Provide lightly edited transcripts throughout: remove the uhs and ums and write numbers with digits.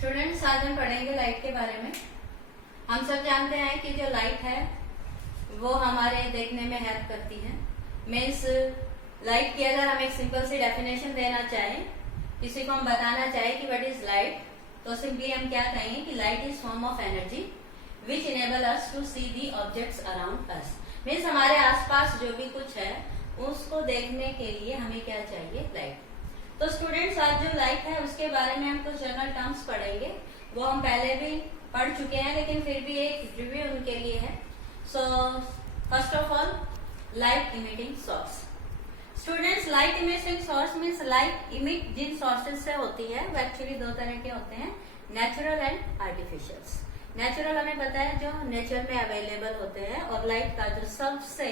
Students, आज हम पढ़ेंगे लाइट के बारे में। हम सब जानते हैं कि जो लाइट है वो हमारे देखने में हेल्प करती है। मीन्स लाइट की अगर हम एक सिंपल सी डेफिनेशन देना चाहें, किसी को हम बताना चाहें कि व्हाट इज लाइट, तो सिंपली हम क्या कहेंगे कि light is form of energy which enable us to see the objects around us. Means हमारे आसपास जो भी कुछ है उसको देखने के लिए हमें क्या चाहिए? लाइट। तो स्टूडेंट्स, आज जो लाइट है उसके बारे में हम कुछ जनरल टर्म्स पढ़ेंगे। वो हम पहले भी पढ़ चुके हैं, लेकिन फिर भी एक रिव्यू उनके लिए है। So first of all, light emitting source. Students, light emitting source means light emit जिन सोर्सेज से होती है वो एक्चुअली दो तरह के होते हैं, नेचुरल एंड आर्टिफिशियल। नेचुरल हमें पता है जो नेचर में अवेलेबल होते हैं, और लाइट का जो सबसे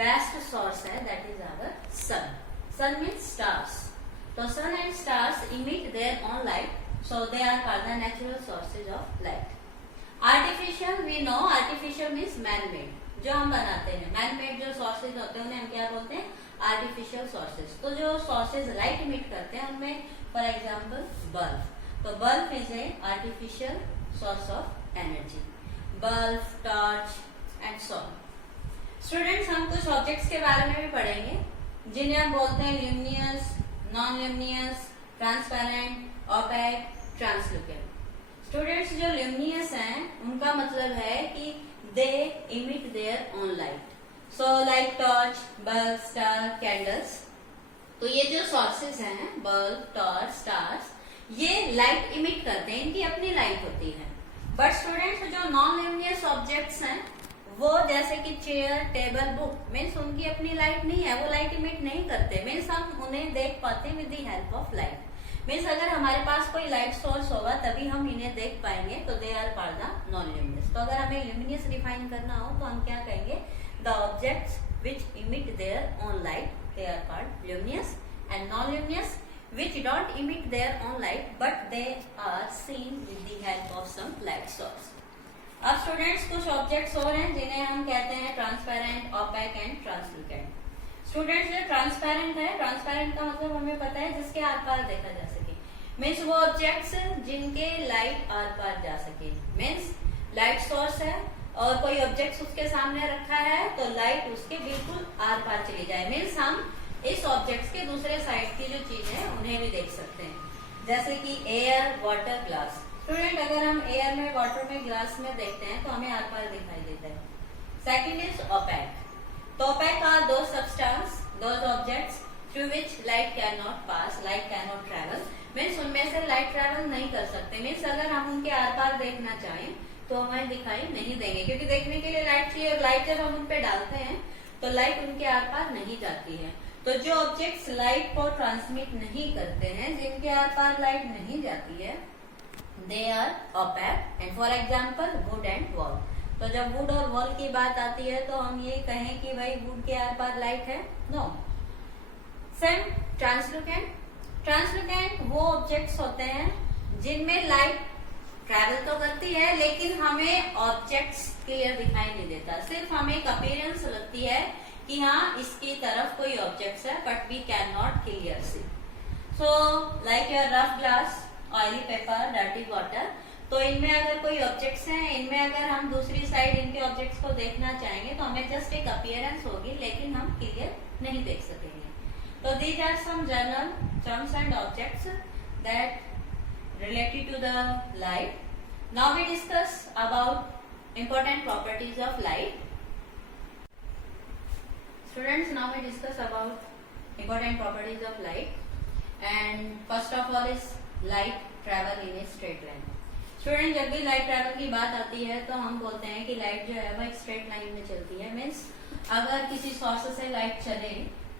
बेस्ट सोर्स है that is our sun. Sun means stars. तो sun and stars emit their own light, so they are called the natural sources of light. Artificial, we know artificial means man-made, जो हम बनाते हैं। man-made जो sources होते हैं उन्हें हम क्या बोलते हैं? artificial sources। तो जो sources light emit करते हैं उनमें for example bulb। तो bulb is a artificial source of energy, bulb, torch and so on। Students, हम कुछ objects के बारे में भी पढ़ेंगे जिन्हें हम बोलते हैं luminous, non-luminous, transparent, opaque, translucent. Students, जो ल्यूमिनियस हैं उनका मतलब है कि they emit their own light, so like torch, bulb, star, candles. तो ये जो सोर्सेज हैं, बल्ब, टॉर्च, स्टार्स, ये लाइट इमिट करते हैं, इनकी अपनी लाइट होती है। बट स्टूडेंट्स, जो नॉन ल्यूमिनियस ऑब्जेक्ट्स हैं वो जैसे कि चेयर, टेबल, बुक, मीन्स उनकी अपनी लाइट नहीं है, वो लाइट इमिट नहीं करते। मीन्स हम उन्हें देख पाते with the help of light. Means अगर हमारे पास कोई लाइट सोर्स होगा तभी हम इन्हें देख पाएंगे, तो they are called the non luminous. तो अगर हमें ल्यूमिनियस डिफाइन करना हो तो हम क्या कहेंगे? The objects which emit their own light, they are called luminous, and non luminous which don't emit their own light but they are seen with the help of some light source. अब students, कुछ objects और हैं जिन्हें हम कहते हैं transparent, opaque and translucent. Students, जो transparent है, ट्रांसपेरेंट का मतलब हमें पता है जिसके आर पार देखा जा सके। मीन्स वो ऑब्जेक्ट्स जिनके लाइट आर पार जा सके। मीन्स लाइट सोर्स है और कोई ऑब्जेक्ट उसके सामने रखा है तो लाइट उसके बिल्कुल आर पार चली जाए। मीन्स हम इस ऑब्जेक्ट्स के दूसरे साइड की जो चीज है उन्हें भी देख सकते हैं, जैसे कि एयर, वाटर, ग्लास। स्टूडेंट, अगर हम एयर में, वाटर में, ग्लास में देखते हैं तो हमें आर पार दिखाई देता है। Second is opaque. तो opaque are those substance, those objects through which light can not pass, light can not travel. Means उनमें से लाइट ट्रेवल नहीं कर सकते। मीन्स अगर हम उनके आर पार देखना चाहें तो हमें दिखाई नहीं देंगे, क्योंकि देखने के लिए लाइट चाहिए, और लाइट जब हम उन पे डालते हैं तो लाइट उनके आर पार नहीं जाती है। तो जो ऑब्जेक्ट्स लाइट को ट्रांसमिट नहीं करते हैं, जिनके आर पार लाइट नहीं जाती है, they are opaque, and for example wood and wall। तो जब वुड और वॉल की बात आती है तो हम ये कहें कि भाई वुड के आर पार लाइट है? नो। Same translucent. ट्रांसलूसेंट वो ऑब्जेक्ट्स होते हैं जिनमें लाइट ट्रैवल तो करती है लेकिन हमें ऑब्जेक्ट्स क्लियर दिखाई नहीं देता, सिर्फ हमें एक अपीयरेंस लगती है कि हाँ इसकी तरफ कोई ऑब्जेक्ट्स है, but we can not clear see. So like your rough glass, oily paper, dirty water. तो इनमें अगर कोई ऑब्जेक्ट्स हैं, इनमें अगर हम दूसरी साइड इनके ऑब्जेक्ट्स को देखना चाहेंगे तो हमें जस्ट एक अपीयरेंस होगी, लेकिन हम क्लियर नहीं देख सकेंगे। तो these are some general terms and objects that related to the light. Now we discuss about important properties of light. Students, now we discuss about important properties of light, and first of all is light travel in a straight line. Student, जब भी light travel की बात आती है तो हम बोलते हैं कि लाइट जो है वो एक स्ट्रेट लाइन में चलती है। मीन्स अगर किसी सोर्स से लाइट चले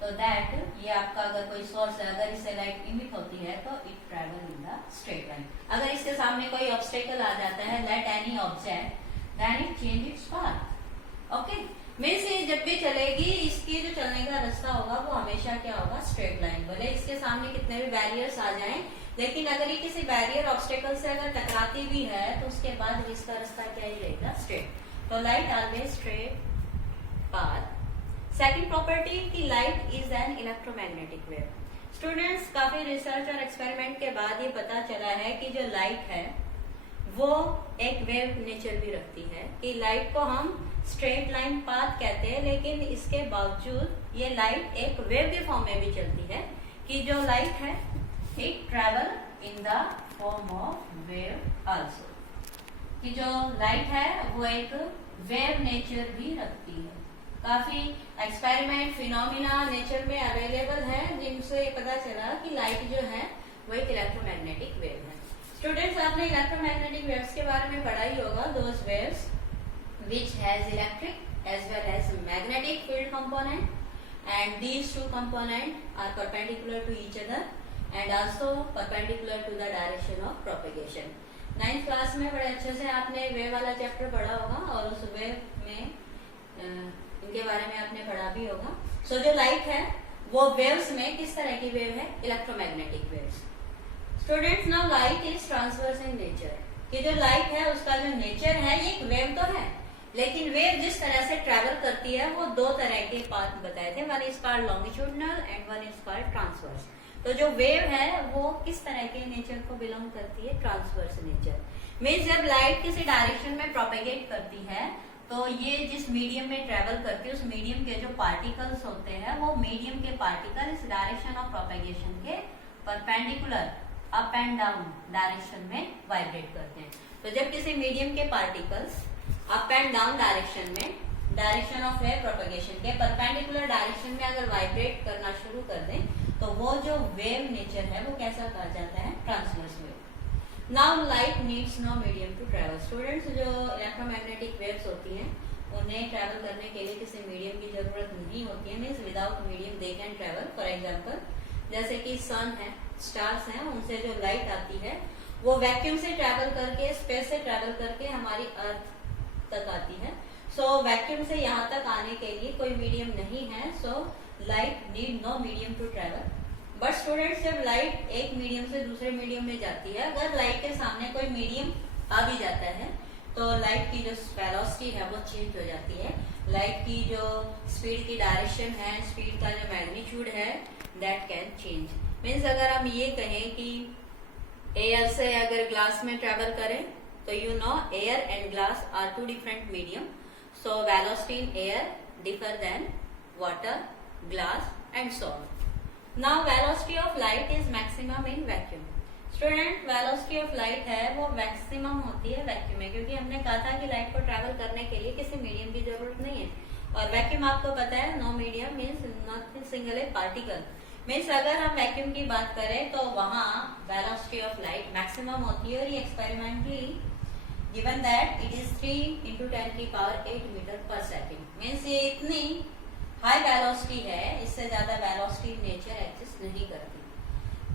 तो दैट, ये आपका अगर कोई सोर्स है, अगर इससे लाइट इमिट होती है तो it travel in the straight line. अगर इसके सामने कोई ऑब्स्टेकल आ जाता है, let any object, then it change its path. Okay, means ये जब भी चलेगी इसकी जो चलने का रास्ता होगा वो हमेशा क्या होगा? Straight line. भले इसके सामने कितने भी बैरियर्स आ जाएं, लेकिन अगर ये किसी बैरियर, ऑब्स्टेकल से अगर टकराती भी है तो उसके बाद इसका रास्ता क्या ही रहेगा? स्ट्रेट। तो light always straight path. Second property की light is an electromagnetic wave. Students, काफी रिसर्च और एक्सपेरिमेंट के बाद ये पता चला है कि जो लाइट है वो एक वेव नेचर भी रखती है, कि लाइट को हम स्ट्रेट लाइन पाथ कहते हैं, लेकिन इसके बावजूद ये लाइट एक वेव के फॉर्म में भी चलती है, कि जो लाइट है it travel in the form of wave also, कि जो लाइट है वो एक वेव नेचर भी रखती है। काफी एक्सपेरिमेंट फिनोमिना नेचर में अवेलेबल है जिनसे पता चला कि लाइट जो है वो एक इलेक्ट्रोमैग्नेटिक वेव है। स्टूडेंट्स, आपने इलेक्ट्रोमैग्नेटिक वेव्स के बारे में पढ़ा ही होगा, those waves which has electric as well as magnetic field component, and these two components are perpendicular to each other and also perpendicular to the direction of propagation. 9th class में बड़े अच्छे से आपने वेव वाला chapter पढ़ा होगा और उस वेव में इनके बारे में आपने पढ़ा भी होगा। सो जो लाइट है वो वेव्स में किस तरह की वेव है? Electromagnetic waves. Students, now light is transverse in nature, कि जो लाइट है उसका जो नेचर है ये एक वेव तो है, लेकिन वेव जिस तरह से ट्रेवल करती है वो दो तरह के पाथ बताए थे, one is called longitudinal and one is called transverse. तो जो वेव है वो किस तरह के नेचर को बिलोंग करती है? Transverse nature. मीन्स जब लाइट किसी डायरेक्शन में प्रोपेगेट करती है तो ये जिस मीडियम में ट्रेवल करती है उस मीडियम के जो पार्टिकल्स होते हैं वो मीडियम के पार्टिकल इस डायरेक्शन ऑफ प्रोपेगेशन के perpendicular up and down direction में वाइब्रेट करते हैं। तो जब किसी मीडियम के particles up and down direction में डायरेक्शन ऑफ वेव प्रोपेगेशन के परपेंडिकुलर डायरेक्शन में अगर वाइब्रेट करना शुरू कर दें तो वो जो वेव नेचर है वो कैसा कहा जाता है? Transverse wave. Now light needs no medium to travel. Students, जो इलेक्ट्रोमैग्नेटिक वेव्स होती हैं उन्हें ट्रेवल करने के लिए किसी मीडियम की जरूरत नहीं होती है, means without medium they can travel. For example, जैसे कि सन है, स्टार्स हैं, उनसे जो लाइट आती है वो वैक्यूम से ट्रेवल करके, स्पेस से ट्रेवल करके हमारी अर्थ तक आती है। सो वैक्यूम से यहाँ तक आने के लिए कोई मीडियम नहीं है, so light need no medium to travel. But students, जब लाइट एक मीडियम से दूसरे मीडियम में जाती है, अगर लाइट के सामने कोई मीडियम आ भी जाता है तो लाइट की जो वेलोसिटी है वो चेंज हो जाती है। लाइट की जो स्पीड की डायरेक्शन है, स्पीड का जो मैग्नीट्यूड है, दैट कैन चेंज। मीन्स अगर हम ये कहें कि एयर से अगर ग्लास में ट्रेवल करें तो you know air and glass are two different medium, so velocity in air differ then water, glass and so on. Now velocity of light is maximum in vacuum. Student, velocity of light है वो maximum होती है vacuum में, क्योंकि हमने कहा था कि लाइट को ट्रेवल करने के लिए किसी मीडियम की जरूरत नहीं है, और वैक्यूम आपको पता है no medium means not single a particle. Means अगर हम वैक्यूम की बात करें तो वहां वेलोसिटी ऑफ लाइट मैक्सिमम होती है, और ये experimentally given that it is 3 × 10⁸ metre per second. Means ये इतनी हाई वेलोसिटी है, इससे ज्यादा वेलोसिटी नेचर एग्जिस्ट नहीं करती।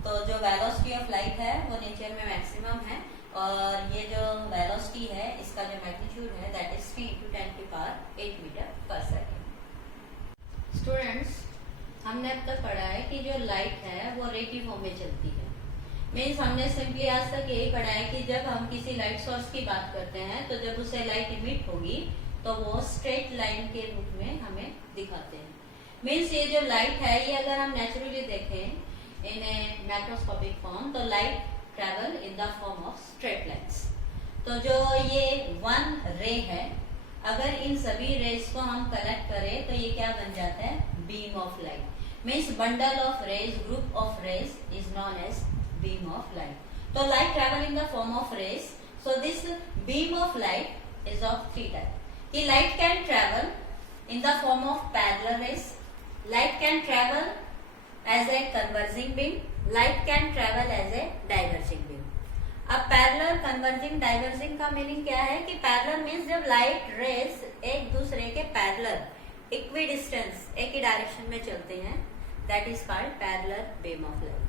तो जो वेलोसिटी ऑफ लाइट है वो नेचर में मैक्सिमम है, और ये जो वेलोसिटी है इसका जो मैग्नीट्यूड है that is 3 × 10⁸ metre per second. Students, हमने अब तक पढ़ा है कि जो लाइट है वो रे की फॉर्म में चलती है। मीन्स हमने सिंपली आज तक यही पढ़ा है कि जब हम किसी लाइट सोर्स की बात करते हैं तो जब उसे लाइट इमिट होगी तो वो स्ट्रेट लाइन के रूप में हमें दिखाते हैं। मीन्स ये जो लाइट है ये अगर हम नेचुरली देखें इन ए मैक्रोस्कोपिक फॉर्म तो light travel in the form of straight lines. तो जो ये वन रे है, अगर इन सभी रेज को हम कलेक्ट करें तो ये क्या बन जाता है? Beam of light. Means bundle of rays, group of rays is known as beam of light. So light travel in the form of rays. So this beam of light is of 3 types. The light can travel in the form of parallel rays. Light can travel as a converging beam. Light can travel as a diverging beam. अब parallel, converging, diverging का meaning क्या है कि parallel means जब light rays एक दूसरे के parallel equi distance एक ही डायरेक्शन में चलते हैं, that is called parallel beam of light.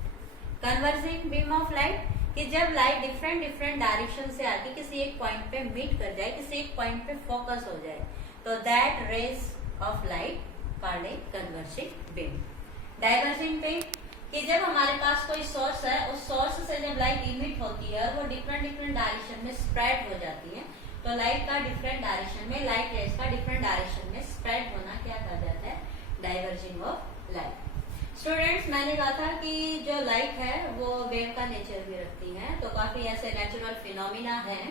Converging beam of light कि जब लाइट डिफरेंट डायरेक्शन से आके किसी एक पॉइंट पे मीट कर जाए, किसी एक पॉइंट पे फोकस हो जाए, तो that rays of light called a converging beam. Diverging beam कि जब हमारे पास कोई सोर्स है, उस सोर्स से जब लाइट इमिट होती है वो डिफरेंट डायरेक्शन में स्प्रेड हो जाती है, तो लाइट का डिफरेंट डायरेक्शन में, लाइट रेज का डिफरेंट डायरेक्शन में स्प्रेड होना क्या कहा जाता है? Diverging of light. स्टूडेंट्स, मैंने कहा था कि जो लाइट है वो वेव का नेचर भी रखती है, तो काफी ऐसे नेचुरल फिनोमिना हैं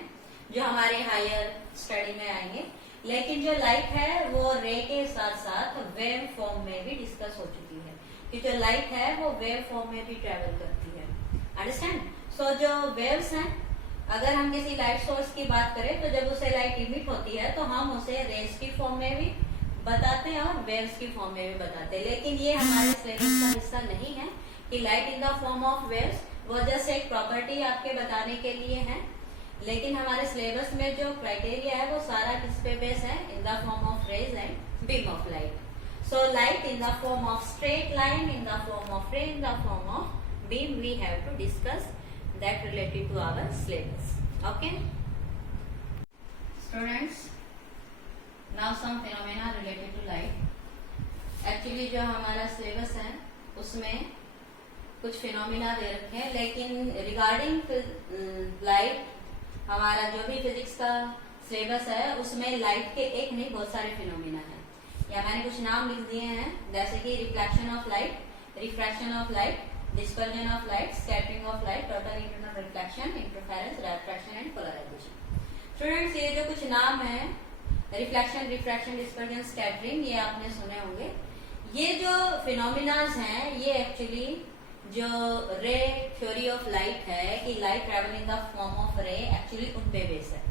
जो हमारे हायर स्टडी में आएंगे। लेकिन जो लाइट है वो रे के साथ साथ वेव फॉर्म में भी डिस्कस हो चुकी है कि जो लाइट है वो वेव फॉर्म में भी ट्रेवल करती है। अंडरस्टैंड? सो जो वेव्स हैं, अगर हम किसी लाइट सोर्स की बात करें तो जब उसे लाइट इमिट होती है तो हम उसे रेज की फॉर्म में भी बताते हैं और वेव्स की फॉर्म में भी बताते हैं। लेकिन ये हमारे सिलेबस का हिस्सा नहीं है कि light in the form of waves, वो जस्ट एक प्रॉपर्टी आपके बताने के लिए है। लेकिन हमारे सिलेबस में जो क्राइटेरिया है वो सारा किस पे बेस है? In the form of rays and beam of light. So light in the form of straight line, in the form of ray, in the form of beam, we have to discuss that related to our syllabus. Okay students, now some phenomena related to light. Actually जो हमारा syllabus है उसमें कुछ phenomena दे रखे हैं, लेकिन regarding light हमारा जो भी फिजिक्स का सिलेबस है उसमें लाइट के एक नहीं बहुत सारे फिनोमेना हैं। या मैंने कुछ नाम लिख दिए हैं, जैसे कि reflection of light, refraction of light, dispersion of light, scattering of light, total internal reflection, interference, refraction and polarization. Students, ये जो कुछ नाम है, रिफ्लेक्शन, रिफ्रैक्शन, डिस्पर्जन, स्कैटरिंग, ये आपने सुने होंगे। ये जो फिनोमिनाज हैं ये एक्चुअली जो रे थ्योरी ऑफ लाइट है कि light travel in the form of ray, actually उन पे बेस है।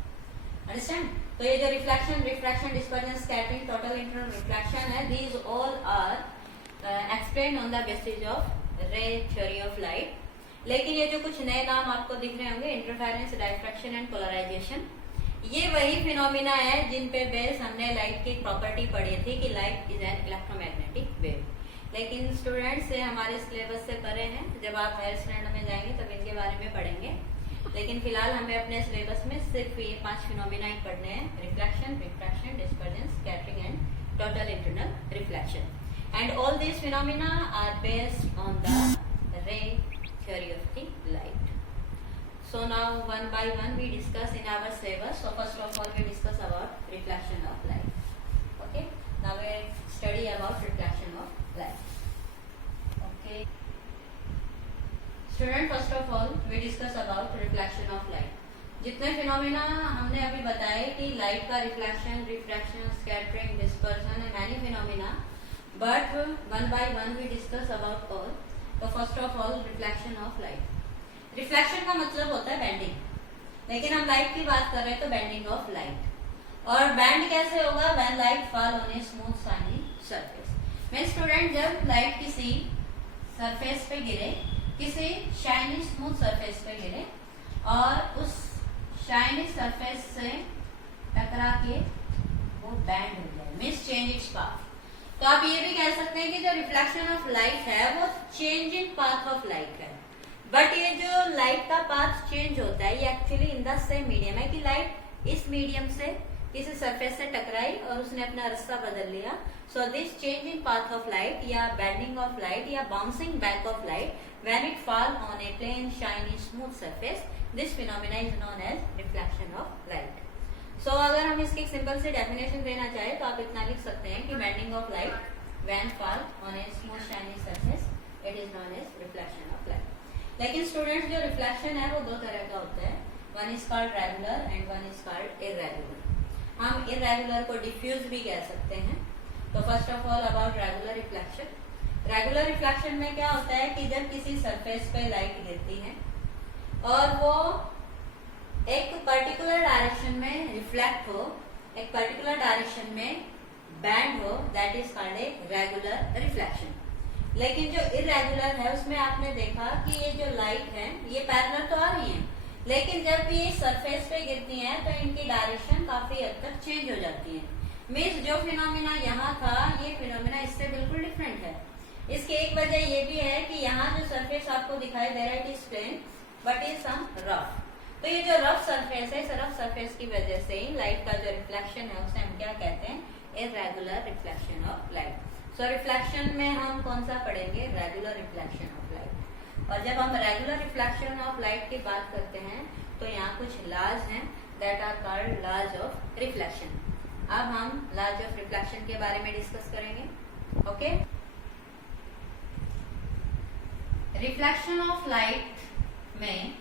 अंडरस्टैंड? तो ये जो reflection, refraction, dispersion, scattering, total internal reflection है, these all are explain on the basis of ray theory of light. लेकिन ये जो कुछ नए नाम आपको दिख रहे होंगे, इंटरफेरेंस, डायफ्रैक्शन एंड पोलराइजेशन, ये वही फिनोमिना है जिन पे बेस हमने लाइट की प्रॉपर्टी पढ़ी थी कि light is an electromagnetic wave. लेकिन स्टूडेंट्स से हमारे सिलेबस से परे हैं, जब आप हायर स्टैंडर्ड में जाएंगे तब इनके बारे में पढ़ेंगे। लेकिन फिलहाल हमें अपने सिलेबस में सिर्फ ये 5 फिनोमिना ही पढ़ने हैं: reflection, refraction, dispersion, scattering and total internal reflection. And all these phenomena are based on the ray theory of the light. So now one by one we discuss in our syllabus. So first of all we discuss about reflection of light. Okay. Now we study about reflection of light. Okay. Student, first of all we discuss about reflection of light. जितने phenomena हमने अभी बताए कि light का reflection, refraction, scattering, dispersion है, many phenomena, but one by one we discuss about all. So first of all reflection of light. Reflection का मतलब होता है बैंडिंग, लेकिन हम लाइट की बात कर रहे हैं तो बैंडिंग ऑफ लाइट। और बैंड कैसे होगा? When light fall on a smooth shiny surface. मैं स्टूडेंट, जब लाइट किसी सरफेस पे गिरे, किसी शाइनी स्मूथ सरफेस पे गिरे और उस शाइनी सरफेस से टकरा के वो बैंड हो जाए, मींस चेंज इट्स पाथ। तो आप ये भी कह सकते हैं कि जो रिफ्लेक्शन ऑफ लाइट है वो change in path of light है। बट ये जो लाइट का पाथ चेंज होता है ये actually in the same medium है कि लाइट इस मीडियम से किसी सरफेस से टकराई और उसने अपना रास्ता बदल लिया। So this change in path of light या बेंडिंग ऑफ लाइट या bouncing back of light when it fall on a plain shiny smooth surface, this phenomena is known as reflection of light. So अगर हम इसकी simple सी definition देना चाहे तो आप इतना लिख सकते हैं कि bending of light when fall on a smooth shiny surface, it is known as reflection of light. लेकिन स्टूडेंट्स, जो रिफ्लेक्शन है वो दो तरह का होता है, one is called regular and one is called irregular. हम इररेगुलर को डिफ्यूज भी कह सकते हैं। तो first of all about regular reflection. Regular reflection में क्या होता है कि जब किसी सरफेस पे लाइट गिरती है और वो एक पर्टिकुलर डायरेक्शन में रिफ्लेक्ट हो, एक पर्टिकुलर डायरेक्शन में बैंड हो, that is called a regular reflection. लेकिन जो इरेगुलर है उसमें आपने देखा कि ये जो लाइट है ये पैरेलल तो आ रही है, लेकिन जब ये सरफेस पे गिरती हैं तो इनकी डायरेक्शन काफी हद तक चेंज हो जाती है। मीन्स जो फिनोमिना यहाँ था ये फिनोमिना इससे बिल्कुल डिफरेंट है। इसकी एक वजह ये भी है कि यहाँ जो सरफेस आपको दिखाई दे रहा है it is plane but is some rough. तो ये जो रफ सरफेस है, इस रफ सरफेस की वजह से ही लाइट का जो रिफ्लेक्शन है उसे हम क्या कहते हैं? Irregular reflection of light. So reflection में हम कौन सा पढ़ेंगे? Regular reflection of light. और जब हम रेगुलर रिफ्लेक्शन ऑफ लाइट की बात करते हैं तो यहाँ कुछ लॉज हैं that are called laws of reflection. अब हम लॉज ऑफ रिफ्लेक्शन के बारे में डिस्कस करेंगे। ओके रिफ्लेक्शन ऑफ लाइट में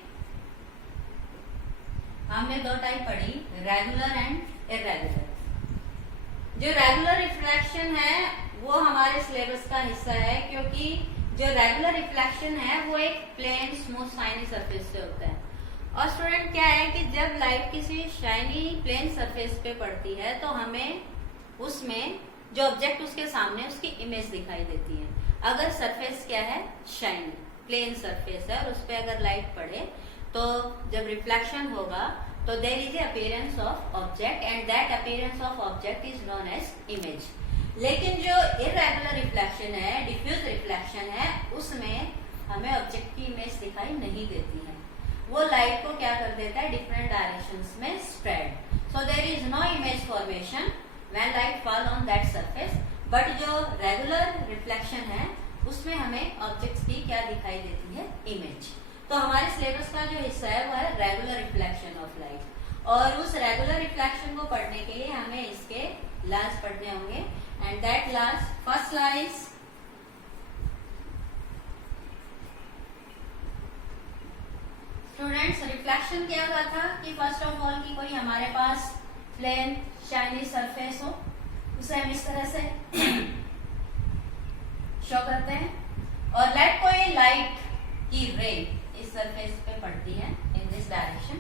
हमने दो टाइप पढ़ी, रेगुलर एंड इरेगुलर। जो रेगुलर रिफ्लेक्शन है वो हमारे सिलेबस का हिस्सा है, क्योंकि जो रेगुलर रिफ्लेक्शन है वो एक प्लेन स्मूथ शाइनी सरफेस से होता है। और स्टूडेंट क्या है कि जब लाइट किसी शाइनी प्लेन सरफेस पे पड़ती है तो हमें उसमें जो ऑब्जेक्ट उसके सामने उसकी इमेज दिखाई देती है। अगर सरफेस क्या है, शाइनी प्लेन सरफेस है और उस पर अगर लाइट पड़े तो जब रिफ्लेक्शन होगा तो there is appearance of object and that appearance of object is known as image. लेकिन जो इरेगुलर रिफ्लेक्शन है, डिफ्यूज रिफ्लेक्शन है, उसमें हमें ऑब्जेक्ट की इमेज दिखाई नहीं देती है। वो लाइट को क्या कर देता है, डिफरेंट डायरेक्शंस में spread, so there is no image formation when light fall on that surface. But जो रेगुलर रिफ्लेक्शन है उसमें हमें ऑब्जेक्ट्स की क्या दिखाई देती है, इमेज। तो हमारे सिलेबस का जो हिस्सा है वो है रेगुलर रिफ्लेक्शन ऑफ लाइट, और उस रेगुलर रिफ्लेक्शन को पढ़ने के लिए हमें इसके लॉज पढ़ने होंगे। And that laws, first law is students, reflection क्या होता था कि फर्स्ट ऑफ ऑल की कोई हमारे पास प्लेन शाइनी सरफेस हो, उसे हम इस तरह से शो करते हैं, और लेट कोई लाइट की रे इस सरफेस पे पड़ती है इन दिस डायरेक्शन,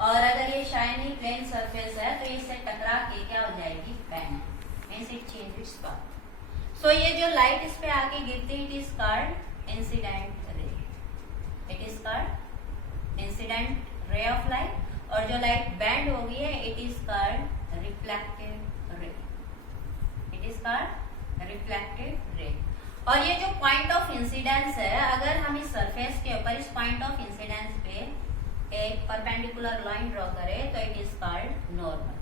और अगर ये शाइनी प्लेन सरफेस है तो इससे टकरा के क्या हो जाएगी, bend, means it change its path. So ये जो लाइट इस पे आके गिरती है, it is called incident ray, it is called incident ray of light. और जो लाइट बैंड हो गई है, it is called reflective ray, it is called reflective ray. और ये जो पॉइंट ऑफ इंसिडेंस है, अगर हम इस सरफेस के ऊपर इस पॉइंट ऑफ इंसिडेंस पे एक परपेंडिकुलर लाइन ड्रॉ करें तो इट इज कॉल्ड नॉर्मल।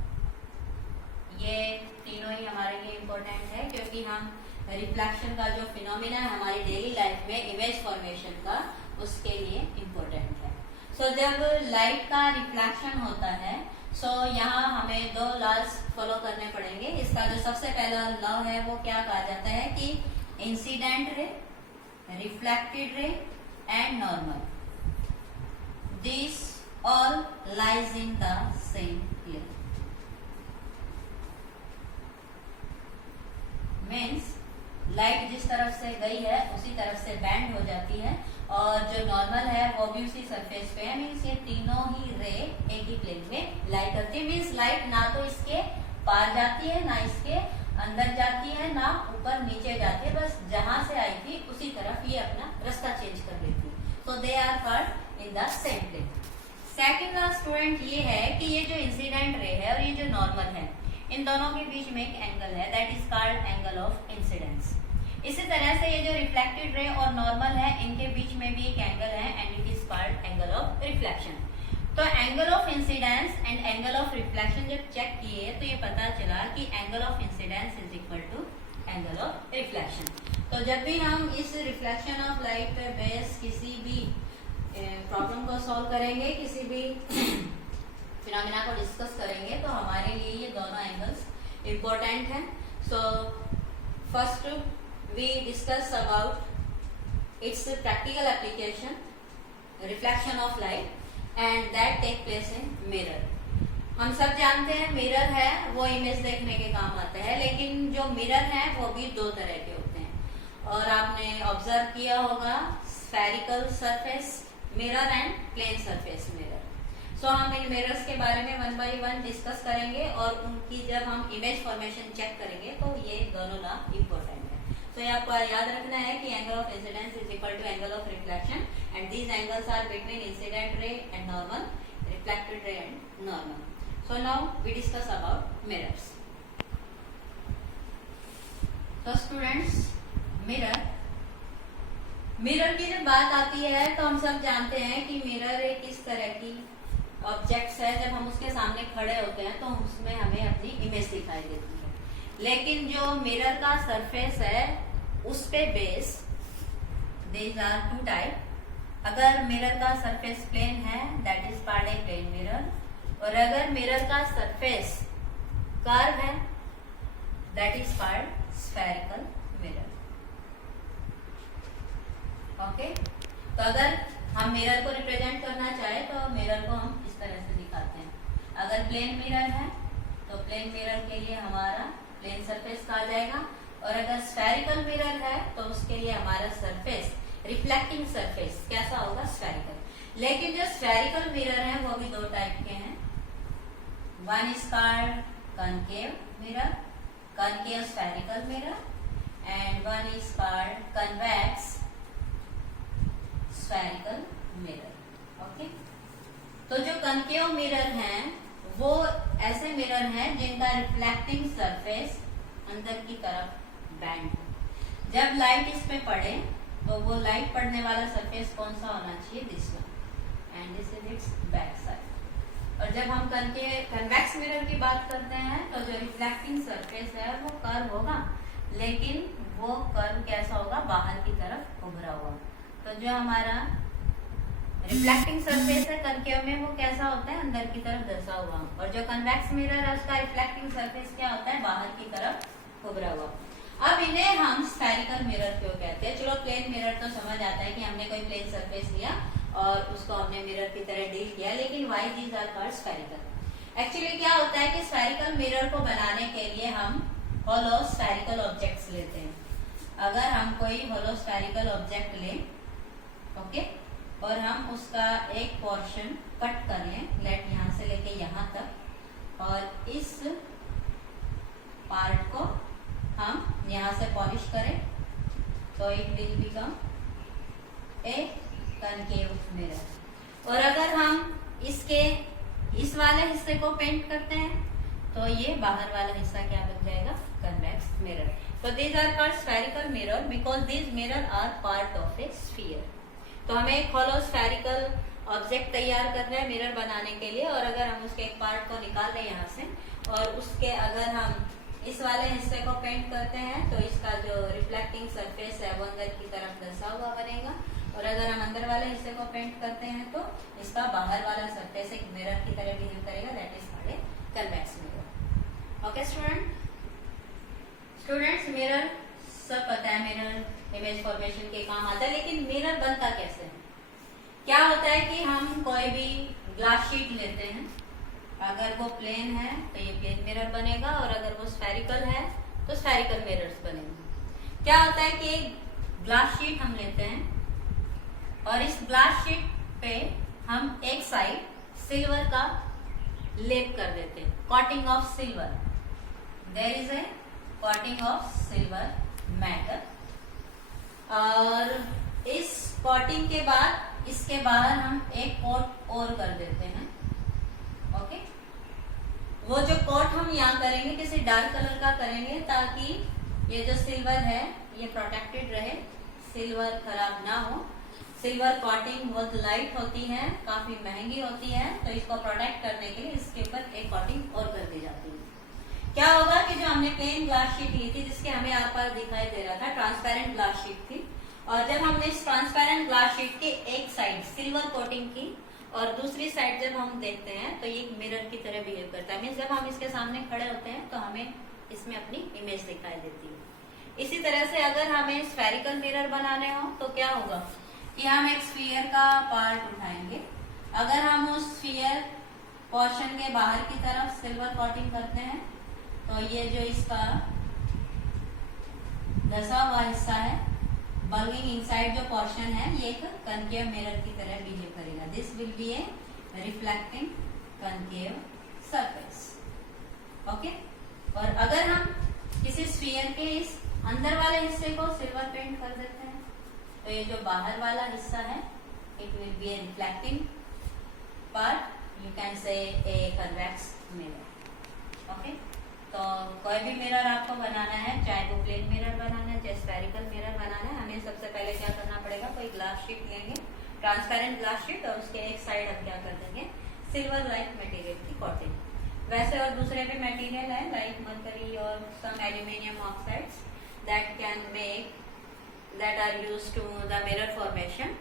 ये तीनों ही हमारे लिए इम्पोर्टेंट है, क्योंकि हम रिफ्लेक्शन का जो फिनोमिना है हमारी डेली लाइफ में इमेज फॉर्मेशन का, उसके लिए इम्पोर्टेंट है। सो जब लाइट का रिफ्लेक्शन होता है, सो यहाँ हमें दो लॉज फॉलो करने पड़ेंगे। इसका जो सबसे पहला लॉ है वो क्या कहा जाता है कि incident ray, reflected ray and normal, this all lies in the same plane. Means light जिस तरफ से गई है उसी तरफ से बैंड हो जाती है, और जो नॉर्मल है वो भी उसी सरफेस पे है। मीन्स ये तीनों ही रे एक ही प्लेन में लाइट करती है। मीन्स लाइट ना तो इसके पार जाती है, ना इसके अंदर जाती है, ना ऊपर नीचे जाती है, बस जहां से आई थी उसी तरफ ये अपना रास्ता चेंज कर लेती है। So they are called in the same plane. Second law student ये है कि ये जो इंसिडेंट रे है और ये जो नॉर्मल है, इन दोनों के बीच में एक एंगल है, that is called angle of incidence. इसी तरह से ये जो रिफ्लेक्टेड रे और नॉर्मल है, इनके बीच में भी एक एंगल है and it is called angle of reflection. तो angle of incidence and angle of reflection जब चेक किए तो ये पता चला कि angle of incidence is equal to angle of reflection. तो जब भी हम इस रिफ्लेक्शन ऑफ लाइट पे बेस किसी भी प्रॉब्लम को सॉल्व करेंगे, किसी भी फिनोमेना को डिस्कस करेंगे, तो हमारे लिए ये दोनों एंगल्स इम्पोर्टेंट हैं। So first we discuss about its practical application, reflection of light and that take place in mirror। हम सब जानते हैं मिरर है वो इमेज देखने के काम आता है, लेकिन जो मिरर है वो भी दो तरह के होते हैं, और आपने ऑब्जर्व किया होगा spherical surface mirror and plane surface mirror. So हम इन मिरर्स के बारे में वन बाय वन डिस्कस करेंगे, और उनकी जब हम इमेज फॉर्मेशन चेक करेंगे तो ये दोनों लॉ इम्पोर्टेंट है। तो ये आपको याद रखना है कि angle of incidence is equal to angle of reflection and these angles are between incident ray and normal, reflected ray and normal. So now we discuss about mirrors. तो स्टूडेंट्स, मिरर की जब बात आती है तो हम सब जानते हैं कि मिरर एक इस तरह की ऑब्जेक्ट्स है, जब हम उसके सामने खड़े होते हैं तो उसमें हमें अपनी इमेज दिखाई देती है। लेकिन जो मिरर का सरफेस है उस पे base, these are two type. अगर मिरर का सरफेस प्लेन है that is called a plane mirror, और अगर मिरर का सरफेस कर्व है that is called spherical mirror. Okay, तो अगर हम मिरर को रिप्रेजेंट करना चाहे तो मिरर को हम इस तरह से दिखाते हैं। अगर प्लेन मिरर है तो प्लेन मिरर के लिए हमारा प्लेन सरफेस कहा जाएगा, और अगर स्फेरिकल मिरर है तो उसके लिए हमारा सरफेस रिफ्लेक्टिंग सरफेस कैसा होगा, स्फेरिकल। लेकिन जो स्फेरिकल मिरर है वो भी दो टाइप के हैं। One is called concave mirror, concave spherical mirror, and one is called convex spherical mirror. Okay, तो जो कॉनकेव मिरर हैं वो ऐसे मिरर हैं जिनका रिफ्लेक्टिंग सरफेस अंदर की तरफ बेंड हो। जब लाइट इस पे पड़े तो वो लाइट पड़ने वाला सरफेस कौन सा होना चाहिए, this one, and this is it's back side. और जब हम कन्वेक्स मिरर की बात करते हैं तो जो रिफ्लेक्टिंग सरफेस है वो कर्व होगा, लेकिन वो कर्व कैसा होगा, बाहर की तरफ उभरा हुआ। तो जो हमारा रिफ्लेक्टिंग सरफेस है कनकेव में वो कैसा होता है, अंदर की तरफ धंसा हुआ, और जो कन्वेक्स मिरर है उसका रिफ्लेक्टिंग सरफेस क्या होता है, बाहर की तरफ उभरा हुआ। अब इन्हें हम स्फेरिकल मिरर क्यों कहते हैं। चलो प्लेन मिरर तो समझ आता है कि हमने कोई प्लेन सरफेस लिया और उसको हमने मिरर की तरह डील किया, लेकिन why these are called spherical. Actually क्या होता है कि स्फेरिकल मिरर को बनाने के लिए हम होलो स्फेरिकल ऑब्जेक्ट्स लेते हैं। अगर हम कोई होलो स्फेरिकल ऑब्जेक्ट लें, ओके, और हम उसका एक पोर्शन कट कर लें, लेट यहाँ से लेके यहाँ तक, और इस पार्ट को हम यहाँ से पॉलिश करें तो it will become a concave mirror. और अगर हम इसके इस वाले हिस्से को पेंट करते हैं तो ये बाहर वाला हिस्सा क्या बन जाएगा, कन्वेक्स मिरर। तो these are called spherical mirror because these mirror are part of a sphere. तो हमें एक होलो स्फेरिकल ऑब्जेक्ट तैयार करना है मिरर बनाने के लिए, और अगर हम उसके एक पार्ट को निकाल दें यहाँ से और उसके अगर हम इस वाले हिस्से को पेंट करते हैं तो इसका जो रिफ्लेक्टिंग सरफेस है वो अंदर की तरफ धंसा हुआ बनेगा, और अगर हम अंदर वाले हिस्से को पेंट करते हैं तो इसका बाहर वाला सरफेस एक मिरर की तरह बिहेव करेगा, that is called a convex mirror. Okay students, mirror सब पता है, मिरर इमेज फॉर्मेशन के काम आता है, लेकिन मिरर बनता कैसे है। क्या होता है कि हम कोई भी ग्लास शीट लेते हैं, अगर वो प्लेन है तो ये प्लेन मिरर बनेगा, और अगर वो स्फेरिकल है तो स्फेरिकल मिरर्स बनेंगे। क्या होता है कि एक ग्लास शीट हम लेते हैं और इस ग्लास शीट पे हम एक साइड सिल्वर का लेप कर देते हैं, coating of silver, there is a coating of silver matter, और इस कोटिंग के बाद इसके बाहर हम एक कोट और कर देते हैं। ओके, वो जो कोट हम यहाँ करेंगे किसी डार्क कलर का करेंगे ताकि ये जो सिल्वर है ये प्रोटेक्टेड रहे, सिल्वर खराब ना हो। सिल्वर कोटिंग बहुत लाइट होती है, काफी महंगी होती है, तो इसको प्रोटेक्ट करने के लिए इसके ऊपर एक कोटिंग और कर दी जाती है। क्या होगा कि जो हमने प्लेन ग्लास शीट ली थी जिसके हमें आर पार दिखाई दे रहा था, ट्रांसपेरेंट ग्लास शीट थी, और जब हमने इस ट्रांसपेरेंट ग्लास शीट के एक साइड सिल्वर कोटिंग की और दूसरी साइड जब हम देखते हैं तो ये मिरर की तरह बिहेव करता है, मीन्स जब हम इसके सामने खड़े होते हैं तो हमें इसमें अपनी इमेज दिखाई देती है। इसी तरह से अगर हमें स्फेरिकल मिरर बनाने हो तो क्या होगा कि हम एक स्फीयर का पार्ट उठाएंगे, अगर हम उस स्फीयर पोर्शन के बाहर की तरफ सिल्वर कोटिंग करते हैं तो ये जो इसका धसा हुआ हिस्सा है, बल्गिंग इनसाइड जो पोर्शन है, ये एक कनकेव मिरर की तरह बिहेव करेगा। This will B A reflecting concave surface. Okay, और अगर हम किसी स्फीयर के इस अंदर वाले हिस्से को सिल्वर पेंट कर देते हैं तो ये जो बाहर वाला हिस्सा है it will be A reflecting part, you can से ए कन्वेक्स मिरर। ओके, तो कोई भी मिरर आपको बनाना है, चाहे वो प्लेन मिरर बनाना है चाहे स्फेरिकल मिरर बनाना है, हमें सबसे पहले क्या करना पड़ेगा, कोई ग्लास शीट लेंगे, ट्रांसपेरेंट ग्लास शीट, और उसके एक साइड हम क्या कर देंगे, सिल्वर लाइक मटेरियल की कोटिंग। वैसे और दूसरे भी मटेरियल है लाइक मरकरी और some aluminium oxides that can make that are used to the mirror formation,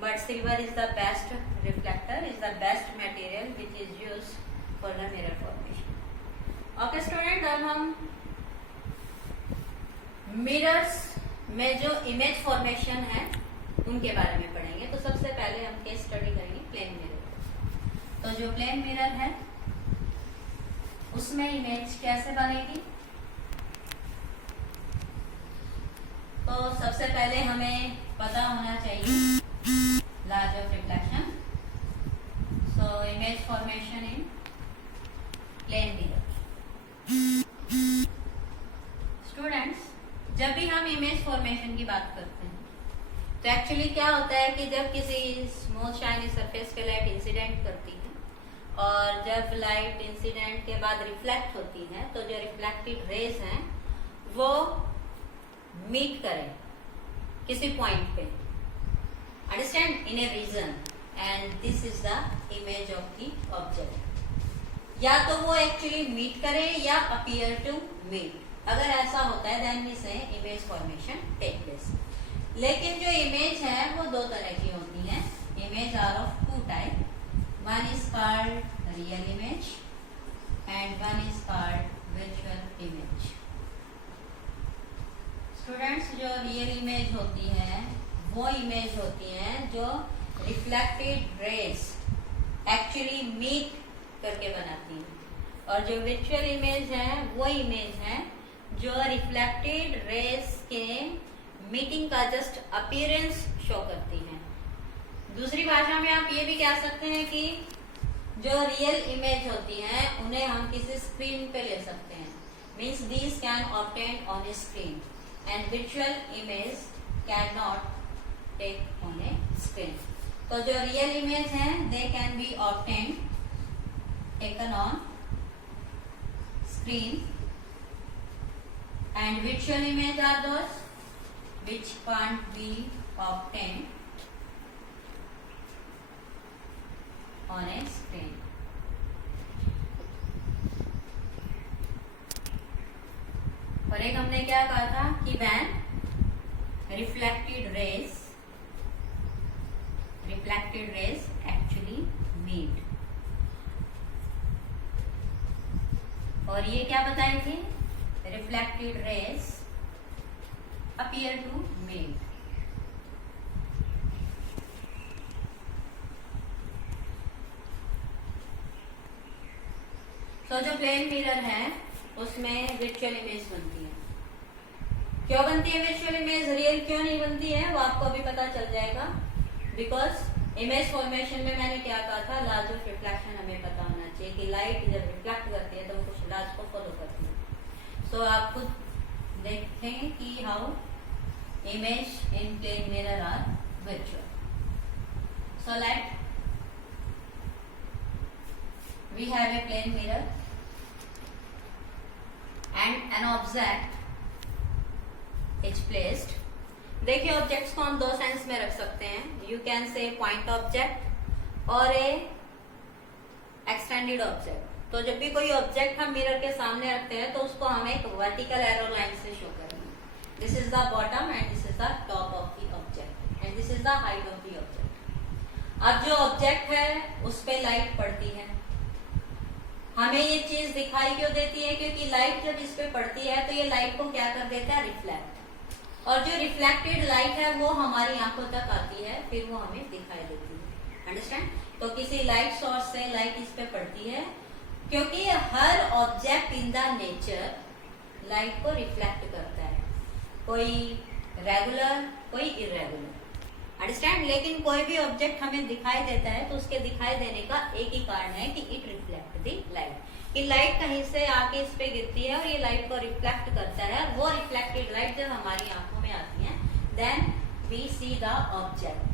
but silver is the best reflector, is the best material which is used for the mirror formation. Okay student, अब हम mirrors में जो image formation है उनके बारे में पढ़ेंगे। तो सबसे पहले हम केस स्टडी करेंगे प्लेन मिरर। तो जो प्लेन मिरर है उसमें इमेज कैसे बनेगी, तो सबसे पहले हमें पता होना चाहिए laws of reflection. So image formation in plane mirror. Students, जब भी हम इमेज फॉर्मेशन की बात करते हैं तो एक्चुअली क्या होता है कि जब किसी स्मूथ शाइनी सरफेस पे लाइट इंसिडेंट करती है और जब लाइट इंसिडेंट के बाद रिफ्लेक्ट होती है तो जो रिफ्लेक्टेड रेज हैं वो मीट करें किसी पॉइंट पे, understand, in a region, and this is the image of the object. या तो वो एक्चुअली मीट करे या अपीयर टू मीट। अगर ऐसा होता है देन वी से इमेज फॉर्मेशन टेक प्लेस। लेकिन जो इमेज है वो दो तरह की होती है। Image are of two type, one is called real image and one is called virtual image. Students, जो रियल इमेज होती है वो इमेज होती है जो रिफ्लेक्टेड रेज एक्चुअली मीट करके बनाती है, और जो वर्चुअल इमेज है वो इमेज है जो रिफ्लेक्टेड रेज के मीटिंग का जस्ट अपीयरेंस शो करती है। दूसरी भाषा में आप ये भी कह सकते हैं कि जो रियल इमेज होती है उन्हें हम किसी स्क्रीन पे ले सकते हैं, means these can obtain on a screen and virtual image can not take on a screen. तो जो रियल इमेज है they can be obtain taken on screen, and virtual image are those which can't be obtained on a screen. और एक हमने क्या कहा था कि when reflected rays actually meet, और ये क्या बताए थे, reflected rays appear to meet. तो जो प्लेन मिरर है उसमें वर्चुअल इमेज बनती है। क्यों बनती है वर्चुअल इमेज, रियल क्यों नहीं बनती है, वो आपको अभी पता चल जाएगा। बिकॉज इमेज फॉर्मेशन में मैंने क्या कहा था, लॉज ऑफ रिफ्लेक्शन हमें पता होना चाहिए कि लाइट जब रिफ्लेक्ट करती है तो वो कुछ लॉज को फॉलो करती है। सो आप खुद देखें कि how image in plane mirror are virtual. So let we have a plane mirror and an object is placed. देखिए, ऑब्जेक्ट्स को हम दो सेंस में रख सकते हैं। You can say point object और ए एक्सटेंडेड ऑब्जेक्ट। तो जब भी कोई ऑब्जेक्ट हम मिरर के सामने रखते हैं तो उसको हम एक वर्टिकल एरो लाइन से शो करेंगे। This is the bottom and this is the top of the object and this is the height of the object. अब जो ऑब्जेक्ट है उस पे लाइट पड़ती है। हमें ये चीज दिखाई क्यों देती है, क्योंकि लाइट जब इस पे पड़ती है तो ये लाइट को क्या कर देता है, रिफ्लेक्ट। और जो रिफ्लेक्टेड लाइट है वो हमारी आंखों तक आती है, फिर वो हमें दिखाई देती है। अंडरस्टैंड? तो किसी लाइट सोर्स से लाइट इस पे पड़ती है, क्योंकि हर object in the nature light को रिफ्लेक्ट करता है, कोई रेगुलर कोई इरेगुलर। अंडरस्टैंड? लेकिन कोई भी ऑब्जेक्ट हमें दिखाई देता है तो उसके दिखाई देने का एक ही कारण है कि इट रिफ्लेक्ट द लाइट, कि लाइट कहीं से आके इस पे गिरती है और ये लाइट को रिफ्लेक्ट करता है। वो रिफ्लेक्टेड लाइट जब हमारी आंखों में आती है then we see the object.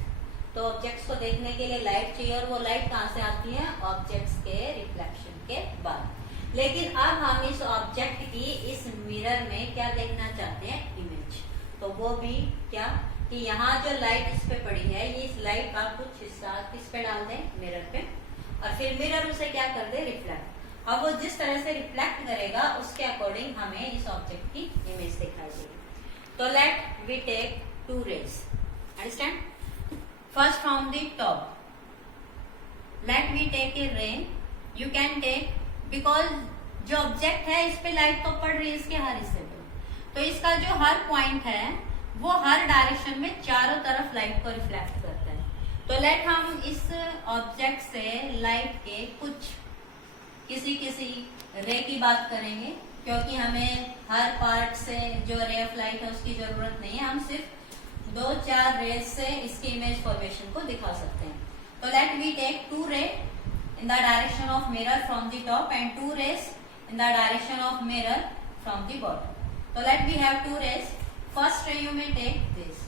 तो ऑब्जेक्ट्स को देखने के लिए लाइट चाहिए, और वो लाइट कहाँ से आती है, ऑब्जेक्ट्स के रिफ्लेक्शन के बाद। लेकिन अब हम इस ऑब्जेक्ट की इस मिरर में क्या देखना चाहते हैं, इमेज। तो वो भी क्या कि यहाँ जो लाइट इस पे पड़ी है, ये इस लाइट का कुछ हिस्सा किस पे डाल दें, मिरर पे, और फिर मिरर उसे क्या कर दे, रिफ्लेक्ट। अब वो जिस तरह से रिफ्लेक्ट करेगा उसके अकॉर्डिंग हमें इस ऑब्जेक्ट की इमेज दिखाई देगी। तो let we take two rays, understand? First from the top, let we take a ray. You can take, because जो ऑब्जेक्ट है इस पे लाइट तो पड़ रही है इसके हर हिस्से पे, तो इसका जो हर पॉइंट है वो हर डायरेक्शन में चारों तरफ लाइट को रिफ्लेक्ट करता है। तो लेट हम इस ऑब्जेक्ट से लाइट के कुछ किसी रे की बात करेंगे, क्योंकि हमें हर पार्ट से जो रे ऑफ लाइट है उसकी जरूरत नहीं है, हम सिर्फ 2-4 रेज से इसके इमेज फॉर्मेशन को दिखा सकते हैं। तो लेट वी टेक 2 रे in the direction of mirror from the top and 2 rays in the direction of mirror from the bottom. So let we have 2 rays. First ray you may take this.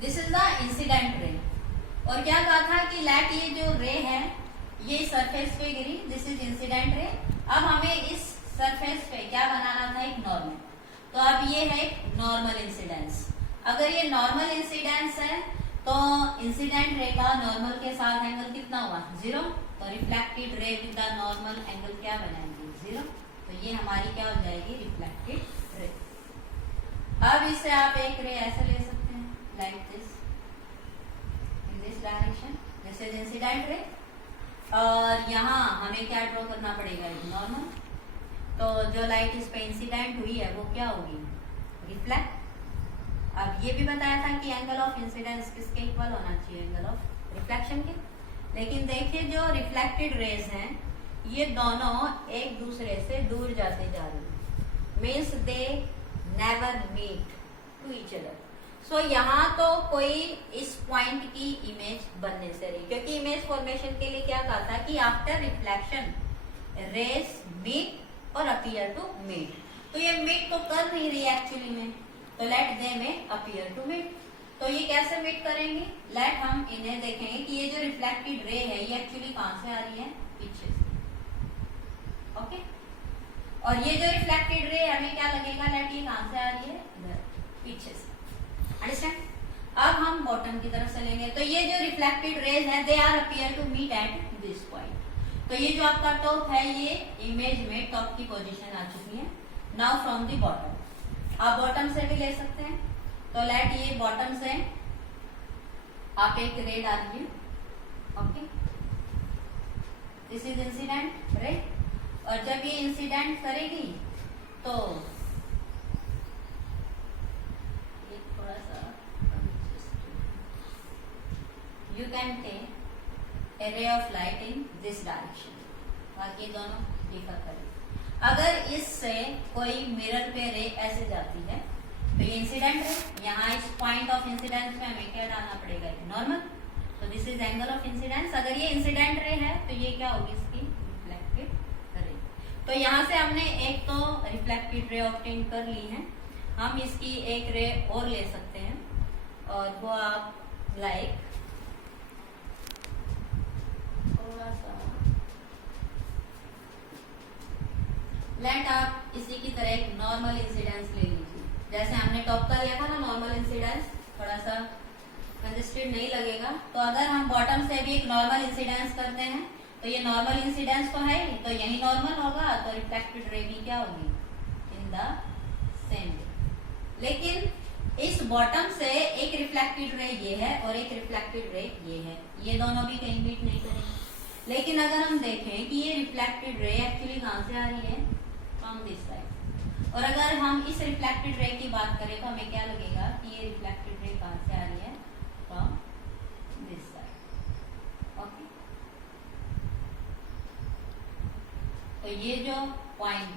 This is the incident ray. और क्या कहा था कि let ये जो रे है ये सरफेस पे गिरी, दिस इज इंसिडेंट रे। अब हमें इस सरफेस पे क्या बनाना था, एक नॉर्मल। तो अब ये है नॉर्मल इंसिडेंस। अगर ये नॉर्मल इंसिडेंस है तो इंसिडेंट रे का नॉर्मल के साथ एंगल कितना हुआ, 0। तो reflected ray with the normal angle क्या बनाएंगे, 0। तो ये हमारी क्या हो जाएगी, रिफ्लेक्टेड रे। अब इससे आप एक रे ऐसे ले सकते हैं, like this, in this direction, this is incident ray. और यहाँ हमें क्या ड्रॉ करना पड़ेगा, एक नॉर्मल। तो जो लाइट इस पे इंसिडेंट हुई है वो क्या होगी, रिफ्लेक्ट। अब ये भी बताया था कि एंगल ऑफ इंसिडेंस किसके इक्वल होना चाहिए, एंगल ऑफ रिफ्लेक्शन के। लेकिन देखिए जो रिफ्लेक्टेड रेज हैं ये दोनों एक दूसरे से दूर जाते जा रहे हैं, means they never meet to each other. So यहाँ तो कोई इस पॉइंट की इमेज बनने से रही, क्योंकि इमेज फॉर्मेशन के लिए क्या कहा था कि आफ्टर रिफ्लेक्शन रेज मीट और अपीयर टू मीट। तो ये मीट तो कर नहीं रही एक्चुअली में, तो लेट दे में अपीयर टू मीट। तो ये कैसे मीट करेंगे, लेट हम इन्हें देखेंगे कि ये जो रिफ्लेक्टेड रे है ये एक्चुअली कहां से आ रही है, पीछे से, ओके। और ये जो रिफ्लेक्टेड रे हमें क्या लगेगा, लेट ये कहां से आ रही है, इधर पीछे से, अंडरस्टैंड। अब हम बॉटम की तरफ चलेंगे। तो ये जो रिफ्लेक्टेड रेज है they are appear to meet at this point. तो ये जो आपका टॉप है ये इमेज में टॉप की पोजीशन आ चुकी है। नाउ फ्रॉम द बॉटम, आप बॉटम से भी ले सकते हैं। तो लेट ये बॉटम से आप एक रे डालिए, okay, this is incident ray. और जब ये इंसिडेंट करेगी तो एक थोड़ा सा you can take a ray of light in this direction, बाकी दोनों डिफर करें। अगर इससे कोई मिरर पे रे ऐसे जाती है तो ये इंसिडेंट है, यहाँ इस पॉइंट ऑफ इंसिडेंस में हमें क्या डालना पड़ेगा, नॉर्मल। तो this is angle of incidence. अगर ये इंसिडेंट रे है तो ये क्या होगी, इसकी रिफ्लेक्टेड रे। तो यहाँ से हमने एक तो रिफ्लेक्टेड रे ऑब्टेन कर ली है, हम इसकी एक रे और ले सकते हैं और वो आप लाइक थोड़ा सा लेट आप इसी की तरह एक नॉर्मल इंसिडेंस ले लीजिए। जैसे हमने टॉप का लिया था ना नॉर्मल इंसिडेंस, थोड़ा सा कंजेस्टेड नहीं लगेगा। तो अगर हम बॉटम से भी एक नॉर्मल इंसिडेंस करते हैं तो ये नॉर्मल इंसिडेंस तो है, तो यही नॉर्मल होगा, तो रिफ्लेक्टेड रे भी क्या होगी, इन द सेम वे। लेकिन इस बॉटम से एक रिफ्लेक्टेड रे ये है और एक रिफ्लेक्टेड रे ये है, ये दोनों भी कहीं मीट नहीं करेंगे। लेकिन अगर हम देखें कि ये रिफ्लेक्टेड रे एक्चुअली कहां से आ रही है, फ्रॉम दिस साइड। और अगर हम इस रिफ्लेक्टेड रे की बात करें तो हमें क्या लगेगा कि ये रिफ्लेक्टेड रे कहां से आ रही है, फ्रॉम दिस साइड, ओके। तो ये जो point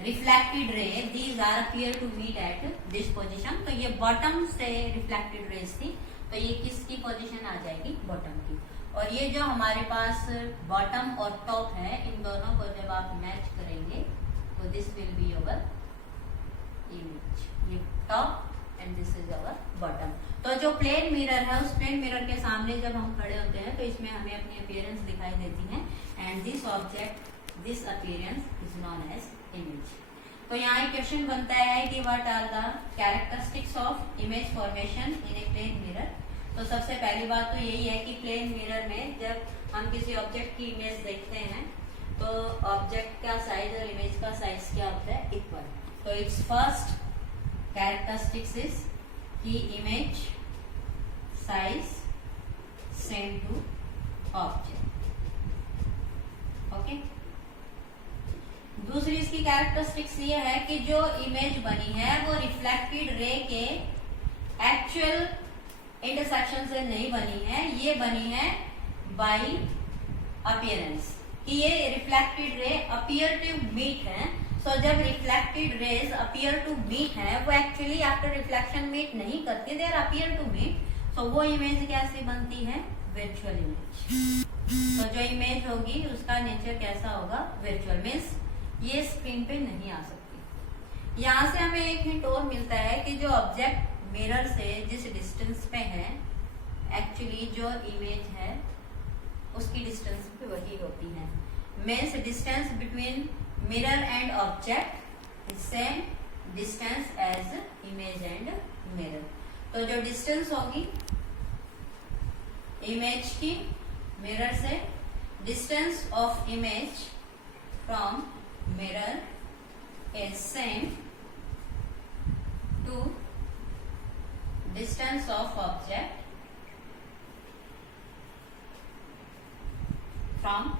reflected ray these are appear to meet at this position. तो ये बॉटम से रिफ्लेक्टेड रेज थी, तो ये किसकी पोजीशन आ जाएगी, बॉटम की। और ये जो हमारे पास बॉटम और टॉप है, इन दोनों को जब आप मैच करेंगे तो this will be our image, ये top end this is our bottom. तो जो प्लेन मिरर है उस प्लेन मिरर के सामने जब हम खड़े होते हैं तो इसमें हमें अपनी अपीयरेंस दिखाई देती है and this object this appearance is known as image. तो यहाँ एक क्वेश्चन बनता है कि what are the characteristics of image formation in a plane mirror. तो सबसे पहली बात तो यही है कि प्लेन मिरर में जब हम किसी ऑब्जेक्ट की इमेज देखते हैं तो ऑब्जेक्ट का साइज और इमेज का साइज क्या होता है, इक्वल। तो इट्स फर्स्ट कैरेक्टरिस्टिक्स इज कि image size same to object, okay. दूसरी इसकी की कैरेक्टरिस्टिक्स ये है कि जो इमेज बनी है वो रिफ्लेक्टेड रे के एक्चुअल इंटरसेक्शन से नहीं बनी है, ये बनी है बाई अपीयरेंस, कि ये reflected ray appear to meet है। सो जब reflected rays appear to meet है, वो एक्चुअली आफ्टर रिफ्लेक्शन मीट नहीं करती, they are appear to meet. So वो इमेज कैसी बनती है? Virtual image. तो जो इमेज होगी उसका नेचर कैसा होगा? वर्चुअल, मीन्स ये स्क्रीन पे नहीं आ सकती। यहाँ से हमें एक हिंट और मिलता है कि जो ऑब्जेक्ट मिरर से जिस डिस्टेंस पे है, एक्चुअली जो इमेज है उसकी डिस्टेंस पे वही होती है। Means distance between mirror and object same distance as image and mirror. तो जो डिस्टेंस होगी इमेज की मिरर से, distance of image from mirror is same to distance of object from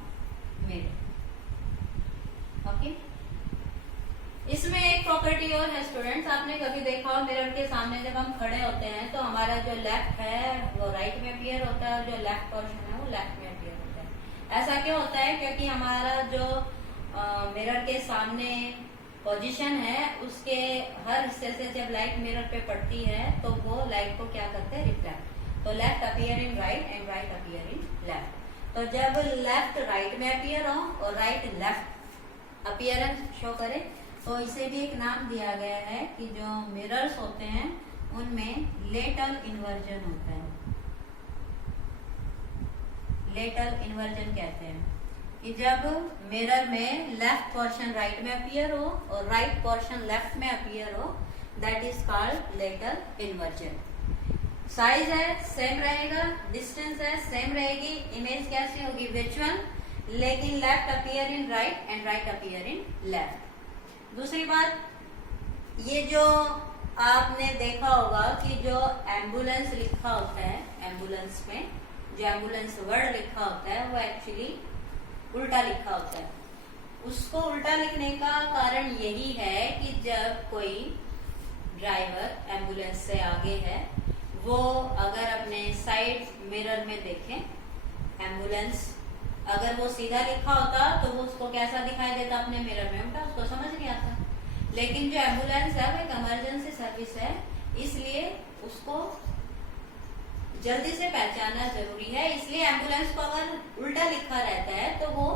mirror. Okay, इसमें एक प्रॉपर्टी और है स्टूडेंट्स, आपने कभी देखा हो मिरर के सामने जब हम खड़े होते हैं तो हमारा जो लेफ्ट है वो राइट में अपीयर होता है और जो लेफ्ट पोर्शन है वो लेफ्ट में अपीयर होता है। ऐसा क्यों होता है? क्योंकि हमारा जो मिरर के सामने पोजीशन है उसके हर हिस्से से जब लाइट मिरर पे पड़ती है तो वो लाइट को क्या करते हैं? रिफ्लेक्ट। तो left appear in right and right appear in left. तो जब लेफ्ट राइट में अपीयर हो और राइट लेफ्ट अपीयरेंस शो करे तो इसे भी एक नाम दिया गया है कि जो मिरर्स होते हैं उनमें लेटल इन्वर्जन होता है। लेटल इन्वर्जन कहते हैं कि जब मिरर में लेफ्ट पोर्शन राइट में अपीयर हो और राइट पोर्शन लेफ्ट में अपीयर हो, that is called lateral inversion. Size है सेम रहेगा, डिस्टेंस है सेम रहेगी, इमेज कैसी होगी? वर्चुअल, लेकिन left appear in right and right appear in left. दूसरी बात, ये जो आपने देखा होगा कि जो एम्बुलेंस लिखा होता है, एम्बुलेंस में जो एम्बुलेंस वर्ड लिखा होता है वो एक्चुअली उल्टा लिखा होता है। उसको उल्टा लिखने का कारण यही है कि जब कोई ड्राइवर एम्बुलेंस से आगे है, वो अगर अपने साइड मिरर में देखें एम्बुलेंस, अगर वो सीधा लिखा होता तो वो उसको कैसा दिखाई देता? अपने मिरर में उल्टा, उसको समझ नहीं आता। लेकिन जो एम्बुलेंस है वो एक इमरजेंसी सर्विस है, इसलिए उसको जल्दी से पहचानना जरूरी है। इसलिए एम्बुलेंस को अगर उल्टा लिखा रहता है तो वो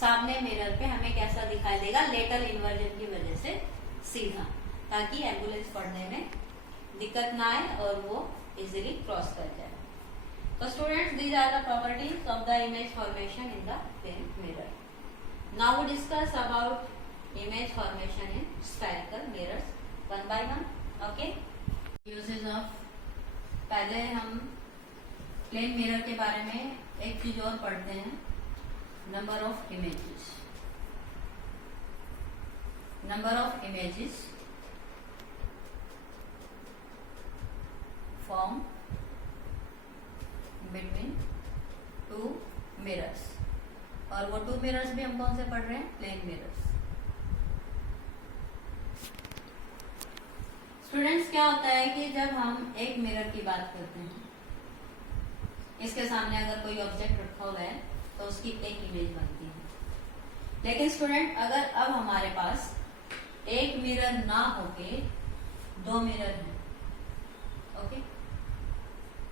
सामने मिरर पे हमें कैसा दिखाई देगा? लेटल इन्वर्जन की वजह से सीधा, ताकि एम्बुलेंस पढ़ने में दिक्कत ना आए और वो इजीली क्रॉस कर जाए। तो students, these are the properties of the image formation in the plane mirror. Now we discuss about image formation in spherical mirrors one by one. Okay? Uses of, पहले हम प्लेन मिरर के बारे में एक चीज और पढ़ते हैं, number of images. Number of images form between two mirrors, और वो टू मिरर्स भी हम कौन से पढ़ रहे हैं? Plane mirrors. स्टूडेंट्स, क्या होता है कि जब हम एक मिरर की बात करते हैं, इसके सामने अगर कोई ऑब्जेक्ट रखा हुआ है तो उसकी एक इमेज बनती है। लेकिन स्टूडेंट, अगर अब हमारे पास एक मिरर ना होके दो मिरर हैं, ओके,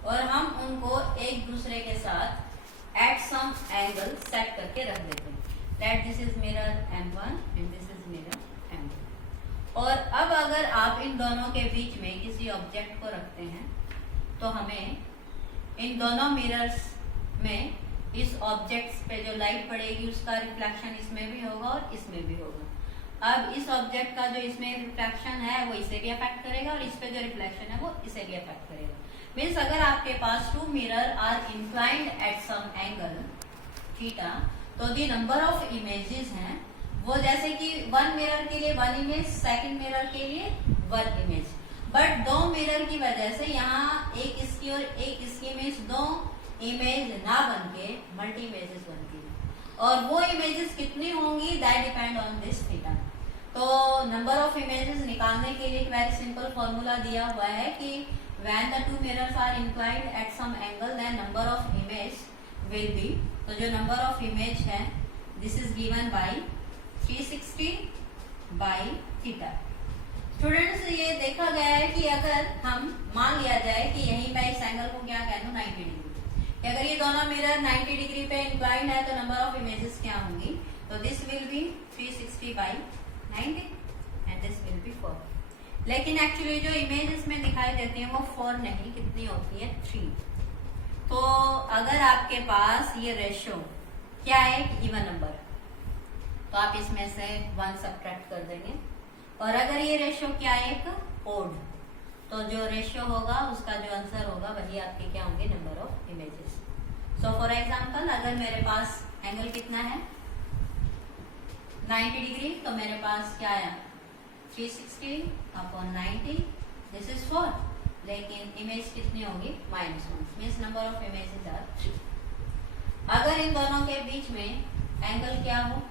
और हम उनको एक दूसरे के साथ एट सम एंगल सेट करके रख देते हैं, that this is mirror M1 and this is mirror M2। और अब अगर आप इन दोनों के बीच में किसी ऑब्जेक्ट को रखते हैं तो हमें इन दोनों मिरर्स में इस ऑब्जेक्ट्स पे जो लाइट पड़ेगी उसका रिफ्लेक्शन इसमें भी होगा और इसमें भी होगा। अब इस ऑब्जेक्ट का जो इसमें रिफ्लेक्शन है वो इसे भी अफेक्ट करेगा और इस पे जो रिफ्लेक्शन है वो इसे भी अफेक्ट करेगा। मीन्स अगर आपके पास two mirror are inclined at some angle theta, तो दी नंबर ऑफ इमेजेस हैं वो, जैसे कि वन मिरर के लिए वन इमेज, सेकंड मिरर के लिए वन इमेज, बट दो मिरर की वजह से यहाँ एक इसकी और एक इसकी इमेज, दो इमेज ना बनके मल्टी इमेजेस बनती है। और वो इमेजेस कितनी होंगी? That depend on this theta. तो नंबर ऑफ इमेजेस निकालने के लिए एक वेरी सिंपल फॉर्मूला दिया हुआ है कि when the two mirrors are inclined at some angle then number of image will be, तो जो नंबर ऑफ इमेज है this is given by 360 by theta. Students ये देखा गया है कि अगर हम मान लिया जाए कि यहीं पे इस एंगल को क्या कह दूं 90 डिग्री, कि अगर ये दोनों मिरर 90 डिग्री पे इंक्लाइंड है तो नंबर ऑफ इमेजेस क्या होंगी, तो this will be 360 by 90 and this will be 4। लेकिन एक्चुअली जो इमेज इसमें दिखाई देती है वो 4 नहीं, कितनी होती है 3। तो अगर आपके पास ये रेशियो क्या है एक इवन नंबर, तो आप इसमें से 1 सब्ट्रैक्ट कर देंगे, और अगर ये रेशियो क्या है एक ओड, तो जो रेशियो होगा उसका जो आंसर होगा वही आपके क्या होंगे number of images. So for example अगर मेरे पास एंगल कितना है 90 डिग्री, तो मेरे पास क्या है 360 अपॉन 90, दिस इज 4, लेकिन इमेज कितनी होगी -1, means number of images are 3। अगर इन दोनों के बीच में एंगल क्या हो,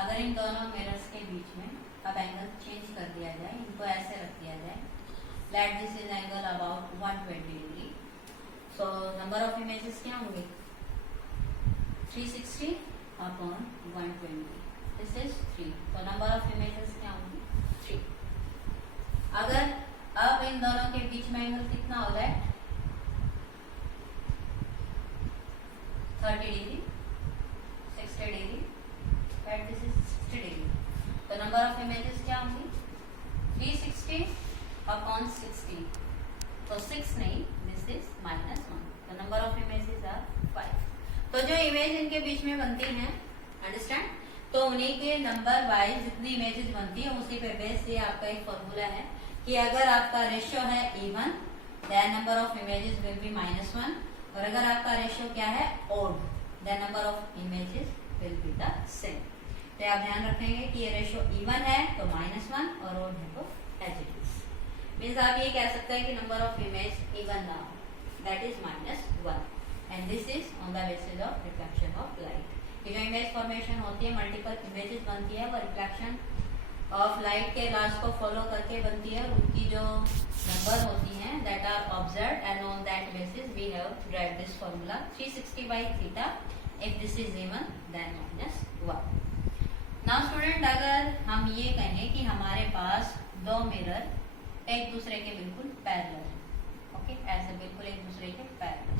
अगर इन दोनों मिरर्स के बीच में अब एंगल चेंज कर दिया जाए, इनको ऐसे रख दिया जाए, let this is angle about 120 degree, so number of images क्या होंगे 360 अपॉन 120, दिस इज 3, तो नंबर ऑफ इमेजेस क्या होंगी 3। अगर अब इन दोनों के बीच में एंगल कितना हो रहा है 30 degree, 60 degree, but this is 60 degree, तो नंबर ऑफ इमेजेस क्या होंगी 360 अपॉन 60, तो 6 नहीं, दिस इज -1, तो नंबर ऑफ इमेजेस आर 5। तो जो इमेज इनके बीच में बनती हैं, अंडरस्टैंड, तो उन्हीं के नंबर वाइज जितनी इमेजेस बनती है उसी पे बेस से आपका एक फॉर्मूला है कि अगर आपका रेशियो है even then number of images will be -1, और अगर आपका रेशियो क्या है odd then number of images will be the same. तो आप ध्यान रखेंगे कि ये रेशियो इवन है तो -1 और ओड है तो एज इट इज, मीन्स आप ये कह सकते हैं कि नंबर ऑफ इमेज इवन ना हो, that is -1, and this is on the basis of reflection of light. कि जो इमेज फॉर्मेशन होती है मल्टीपल इमेजेस बनती है वो रिफ्लेक्शन ऑफ लाइट के लॉज को फॉलो करके बनती है, और उनकी जो नंबर होती हैं that are observed and on that basis we have drive this formula 360 by theta, if this is even then -1। Now student अगर हम ये कहें कि हमारे पास दो मिरर एक दूसरे के बिल्कुल पैरेलल है, ओके, ऐसे बिल्कुल एक दूसरे के पैरेलल,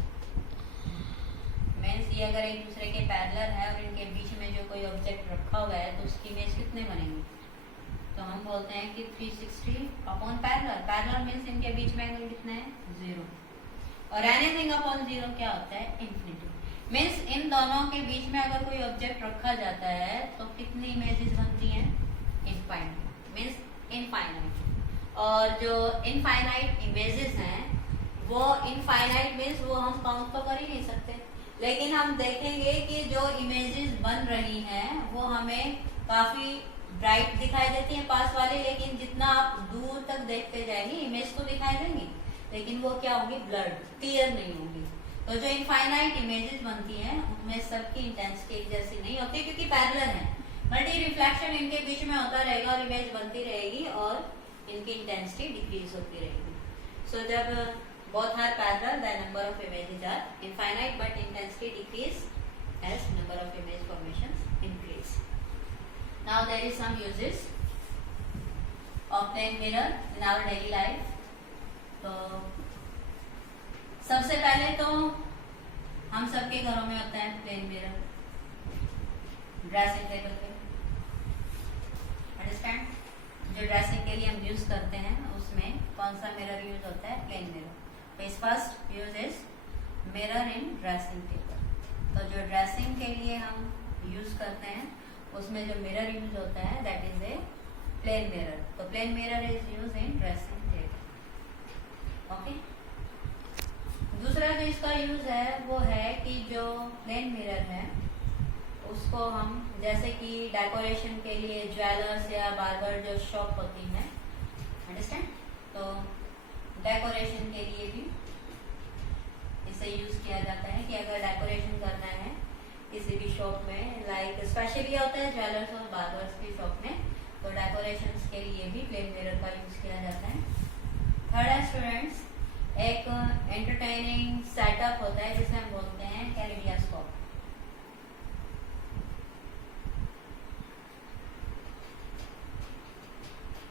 मीन्स ये अगर एक दूसरे के पैरेलल है और इनके बीच में जो कोई ऑब्जेक्ट रखा हुआ है तो उसकी इमेज कितने बनेंगे, तो हम बोलते हैं कि 360 अपॉन पैरेलल, पैरेलल मीन्स इनके बीच में एंगल कितना है 0, और एनीथिंग अपॉन 0 क्या होता है इंफिनिटी, मीन्स इन दोनों के बीच में अगर कोई ऑब्जेक्ट रखा जाता है तो कितनी इमेजेस बनती हैं इनफाइनाइट, मीन्स इनफाइनाइट, और जो इनफाइनाइट इमेजेस हैं वो इनफाइनाइट मीन्स वो हम काउंट तो कर ही नहीं सकते, लेकिन हम देखेंगे कि जो इमेजेस बन रही हैं वो हमें काफी ब्राइट दिखाई देती हैं पास वाले, लेकिन जितना आप दूर तक देखते जाएंगे इमेज तो दिखाई देंगी लेकिन वो क्या होगी ब्लर्ड, क्लियर नहीं होगी। तो जो इनफाइनाइट इमेजेस बनती हैं उनमें सबकी इंटेंसिटी एक जैसी नहीं होती क्योंकि पैरेलल है, मल्टी रिफ्लेक्शन इनके बीच में होता रहेगा और इमेज बनती रहेगी और इनकी इंटेंसिटी डिक्रीज होती रहेगी। सो जब both are parallel, the number of images are infinite but intensity decrease as number of image formations increase. Now there is some uses of plane mirror in our daily life. तो सबसे पहले तो हम सबके घरों में होता है प्लेन मिरर, ड्रेसिंग टेबल पे, अंडरस्टैंड, जो ड्रेसिंग के लिए हम यूज करते हैं उसमें कौन सा मिरर यूज होता है plane mirror. His first use is mirror in dressing table। तो जो ड्रेसिंग के लिए हम यूज करते हैं उसमें जो मिरर यूज होता है that is a plane mirror. तो plane mirror is use in dressing table, okay. दूसरा जो इसका यूज है वो है कि जो प्लेन मिरर है उसको हम जैसे कि डेकोरेशन के लिए ज्वेलर्स या बार्बर जो शॉप होती है, अंडरस्टैंड, तो डेकोरेशन के लिए भी इसे यूज किया जाता है कि अगर डेकोरेशन करना है किसी भी शॉप में, लाइक स्पेशली होता है ज्वेलर्स और बार्बर्स की शॉप में, तो डेकोरेशंस के लिए भी प्लेन मिरर का यूज किया जाता है। थर्ड है स्टूडेंट्स, एक एंटरटेनिंग सेटअप होता है जिसे हम बोलते हैं कैलिडियास्कोप।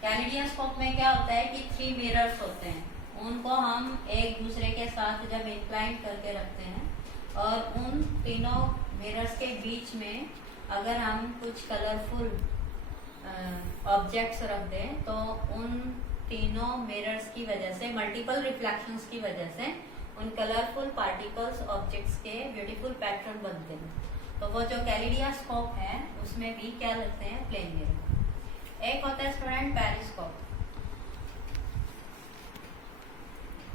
कैलिडियास्कोप में क्या होता है कि 3 मिरर्स होते हैं, उनको हम एक दूसरे के साथ जब इंक्लाइन करके रखते हैं और उन तीनों मिरर्स के बीच में अगर हम कुछ कलरफुल ऑब्जेक्ट्स रख दें तो उन तीनों मिरर्स की वजह से, मल्टीपल रिफ्लेक्शंस की वजह से उन कलरफुल पार्टिकल्स ऑब्जेक्ट्स के ब्यूटीफुल पैटर्न बनते हैं। तो वो जो कैलिडियास्कोप है उसमें भी क्या लगते हैं, प्लेन मिरर। एक होता है स्टूडेंट पेरिस्कोप।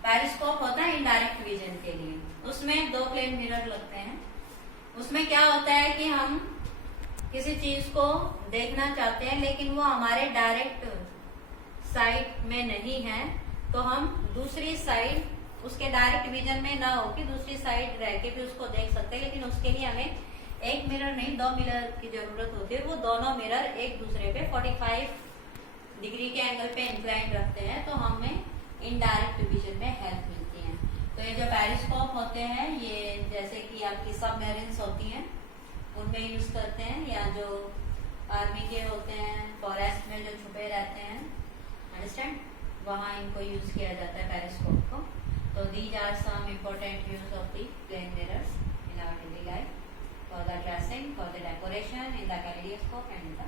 पेरिस्कोप होता है इनडायरेक्ट विजन के लिए, उसमें 2 प्लेन मिरर लगते हैं। उसमें क्या होता है कि हम किसी चीज को देखना चाहते हैं लेकिन वो हमारे डायरेक्ट साइड में नहीं है, तो हम दूसरी साइड उसके डायरेक्ट विजन में ना हो कि दूसरी साइड रह के भी उसको देख सकते हैं, लेकिन उसके लिए हमें एक मिरर नहीं 2 मिरर की जरूरत होती है। वो दोनों मिरर एक दूसरे पे 45 डिग्री के एंगल पे इंक्लाइन रखते हैं, तो हमें इनडायरेक्ट विजन में हेल्प मिलती है। तो ये जो पेरिस्कोप होते हैं, ये जैसे कि आपकी सबमरीन्स होती हैं उनमें यूज करते हैं, या जो आर्मी के होते हैं फॉरेस्ट में जो छुपे रहते हैं, अंडरस्टैंड, वहाँ इनको यूज किया जाता है पेरिस्कोप को। तो these are some important use of the plane mirrors in our daily life for the dressing, for the decoration in the kaleidoscope and the